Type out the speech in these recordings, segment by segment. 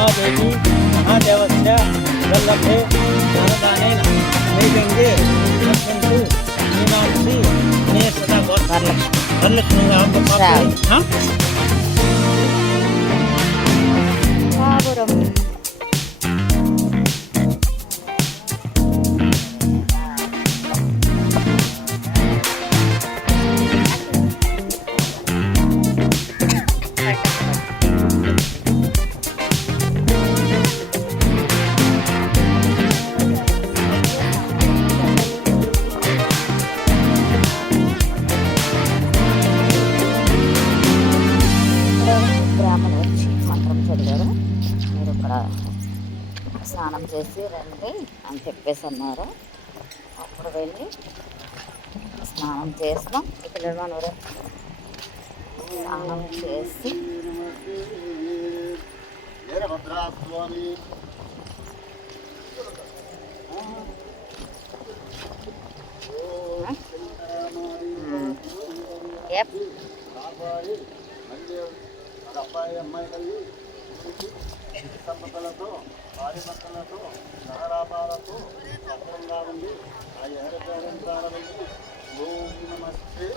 महादेवी महादेवस्य वल्लभे ज्ञानदानेन नैवेद्ये लक्ष्मन्तु मीनाक्षी ने सदा वरलक्ष्मी हाँ స్నానం చేసి రండి అని చెప్పేసి అన్నారు. అప్పుడు వెళ్ళి స్నానం చేస్తాం. పిల్లలు మనవరు స్నానం చేసి సంపదలతో పారిపక్కలతో నగరాపాలతో భద్రంగా ఉంది ఆ ఎహరపేరం ప్రారంభించి ఓం నమస్తే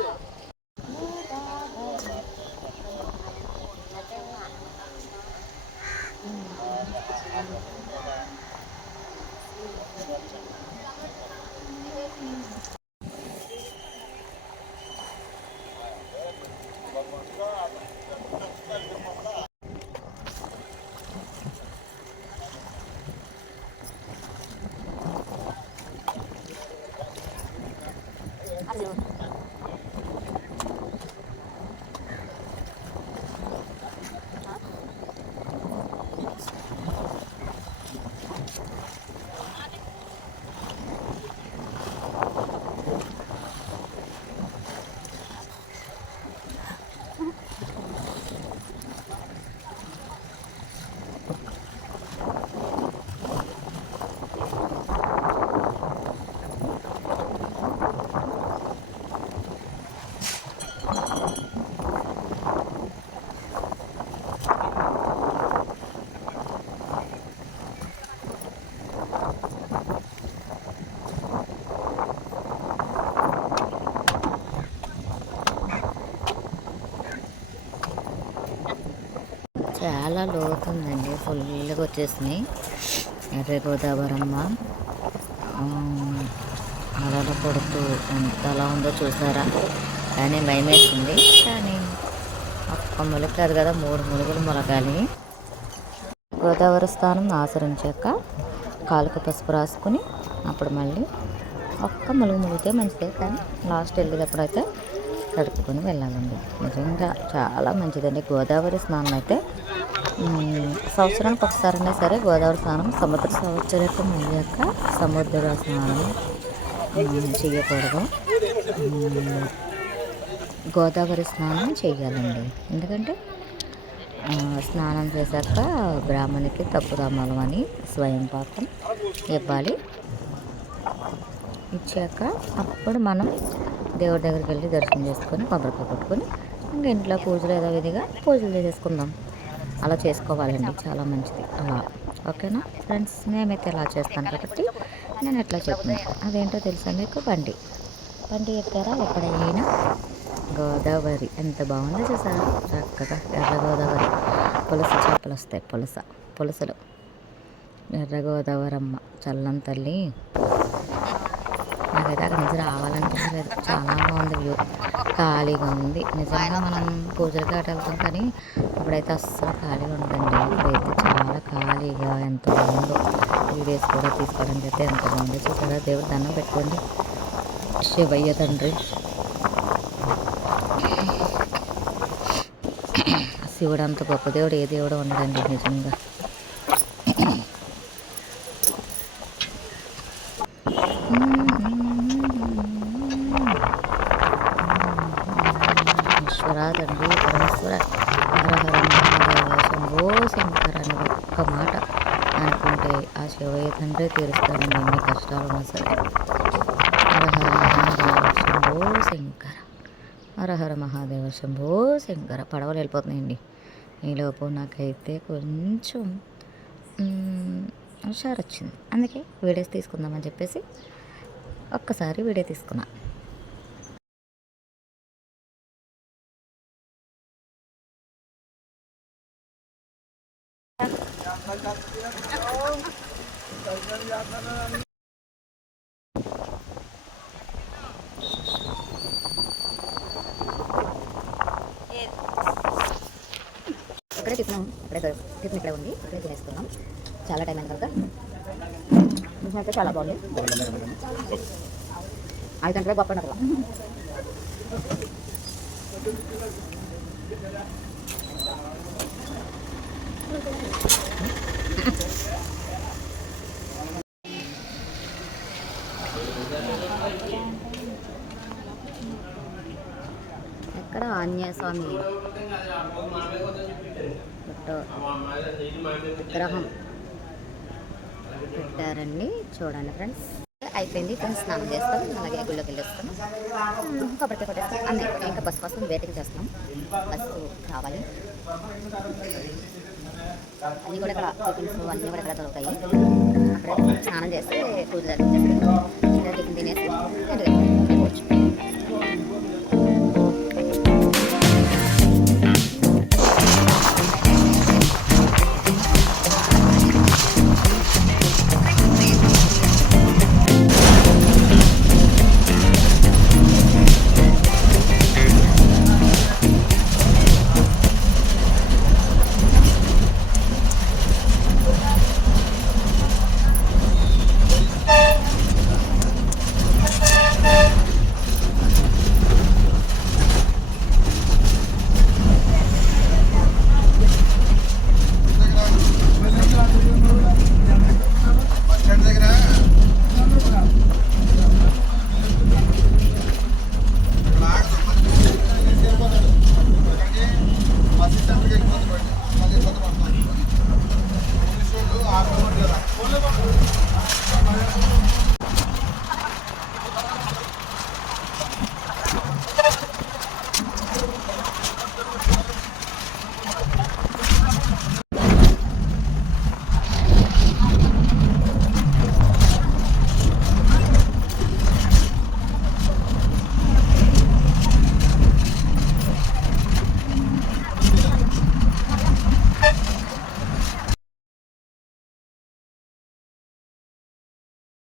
చాలా లోతుందండి. ఫుల్గా వచ్చేసినాయి. ఎర్ర గోదావరమ్మ అలలు కొడుతూ ఎంతలా ఉందో చూసారా. కానీ భయం వేసింది. కానీ ఒక్క మొలక కాదు కదా, 3 మొలుగులు మొలగాలి. గోదావరి స్నానం ఆచరించాక కాలుకు పసుపు రాసుకుని అప్పుడు మళ్ళీ ఒక్క మొలుగు మొలిగితే మంచిదే. కానీ లాస్ట్ వెళ్ళేటప్పుడైతే కడుపుకొని వెళ్ళాలండి. నిజంగా చాలా మంచిదండి గోదావరి స్నానం అయితే. సంవత్సరానికి ఒకసారైనా సరే గోదావరి స్నానం సముద్ర సంవత్సరం అయ్యాక సముద్ర స్నానం చేయకూడదు. గోదావరి స్నానం చేయాలండి. ఎందుకంటే స్నానం చేశాక బ్రాహ్మణికి తప్పుదామలం అని స్వయం పాకం ఇవ్వాలి. ఇచ్చాక అప్పుడు మనం దేవుడి దగ్గరికి వెళ్ళి దర్శనం చేసుకొని కొబ్బరికాయ కొట్టుకొని ఇంకా ఇంట్లో పూజలు ఏదో విధిగా పూజలు చేసేసుకుందాం. అలా చేసుకోవాలండి, చాలా మంచిది అలా. ఓకేనా ఫ్రెండ్స్, నేనైతే ఎలా చేస్తాను కాబట్టి నేను ఎట్లా చెప్తున్నాను. అదేంటో తెలుసా మీకు? బండి ఎక్కారా ఎక్కడైనా గోదావరి ఎంత బాగుందో చూసారా. చక్కగా ఎర్ర గోదావరి పులస చేపలు వస్తాయి. పులసలు ఎర్ర గోదావరమ్మ చల్లం తల్లి. నాకైతే అక్కడి నుంచి రావాలనిపించలేదు. చాలా బాగుంది వ్యూ, ఖాళీగా ఉంది. నిజంగా మనం పూజలకి అటు వెళ్తాం కానీ అప్పుడైతే అస్సలు ఖాళీగా ఉంటుందండి. ఇప్పుడైతే చాలా ఖాళీగా ఎంత బాగుందో. వీడియోస్ కూడా తీసుకోవడానికి అయితే ఎంత బాగుందో చూసారా. దేవుడు దండం పెట్టుకోండి. శివయ్య తండ్రి, శివుడు అంత గొప్ప దేవుడు ఏ దేవుడు ఉండదండి నిజంగా. ఈశ్వరా తండ్రి పరమేశ్వర హరహర మహాదేవ శంభో శంకర అని ఒక్క మాట అనుకుంటే ఆ శివయ్య తండ్రి తీరుస్తాడండి ఎన్ని కష్టాలు ఉన్నా సరే. హరహర మహాదేవ శంభో శంకర, హరహర మహాదేవ శంభో శంకర. పడవలు వెళ్ళిపోతున్నాయండి. ఈలోపు నాకైతే కొంచెం హుషారు వచ్చింది. అందుకే వీడియోస్ తీసుకుందామని చెప్పేసి ఒక్కసారి వీడియో తీసుకున్నా. ఇక్కడే టిఫిన్ ఇక్కడే ఉంది. ఇక్కడే తినేస్తున్నాం. చాలా టైం అయిన తర్వాత టిఫిన్ అయితే చాలా బాగుంది. 5 గంటలకు గొప్ప అట్లా. ఎక్కడ ఆంజనేయ స్వామి విగ్రహం పెట్టారండి. చూడండి ఫ్రెండ్స్, అయిపోయింది ఫ్రెండ్స్. స్నానం చేస్తాం, అలాగే గుళ్ళోకి వెళ్ళి వస్తాం, కొబ్బరికాయ కొట్టేస్తాం. అన్నీ ఇంకా బస్సు కోసం వెయిటింగ్ చేస్తున్నాం. బస్సు రావాలి. అన్నీ కూడా ఇక్కడ టిఫిన్స్ అన్నీ కూడా ఇక్కడ దొరుకుతాయి. అక్కడే స్నానం చేస్తే పూజ చేసి టిఫిన్ తినేసి వెళ్ళిపోవచ్చు.